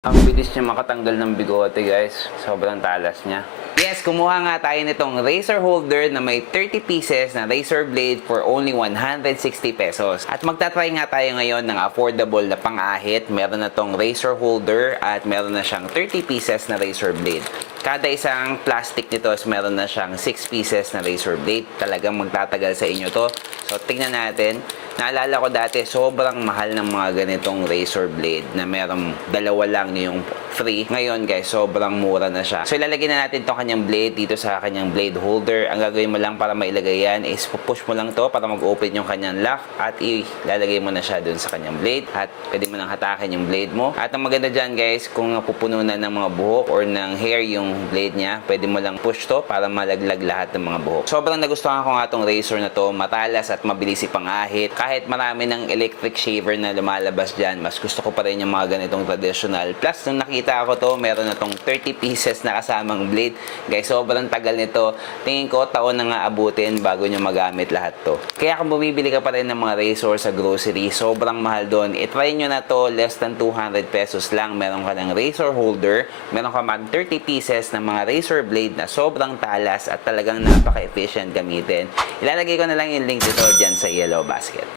Ang bilis niya makatanggal ng bigote, guys. Sobrang talas niya. Yes, kumuha nga tayo nitong razor holder na may 30 pieces na razor blade for only 160 pesos. At magta-try nga tayo ngayon ng affordable na pang-ahit. Meron na tong razor holder at meron na siyang 30 pieces na razor blade. Kada isang plastic nito is meron na siyang 6 pieces na razor blade. Talagang magtatagal sa inyo to. So, tingnan natin. Naalala ko dati, sobrang mahal ng mga ganitong razor blade na merong dalawa lang yung free. Ngayon guys, sobrang mura na siya. So ilalagay na natin itong kanyang blade dito sa kanyang blade holder. Ang gagawin mo lang para mailagay yan is push mo lang to para mag-open yung kanyang lock at ilalagay mo na siya dun sa kanyang blade at pwede mo nang hatakin yung blade mo. At ang maganda dyan guys, kung napupuno na ng mga buhok or ng hair yung blade niya, pwede mo lang push to para malaglag lahat ng mga buhok. Sobrang nagustuhan ko nga itong razor na to, matalas at mabilis ipangahit. Kahit marami ng electric shaver na lumalabas dyan, mas gusto ko pa rin yung mga ganitong traditional. Plus, nung nakita ko to, meron na tong 30 pieces na kasamang blade. Guys, sobrang tagal nito. Tingin ko, taon na nga abutin bago nyo magamit lahat to. Kaya kung bumibili ka pa rin ng mga razor sa grocery, sobrang mahal doon. I-try nyo na to, less than 200 pesos lang. Meron ka ng razor holder, meron ka mag 30 pieces ng mga razor blade na sobrang talas at talagang napaka-efficient gamitin. Ilalagay ko na lang yung link dito dyan sa yellow basket.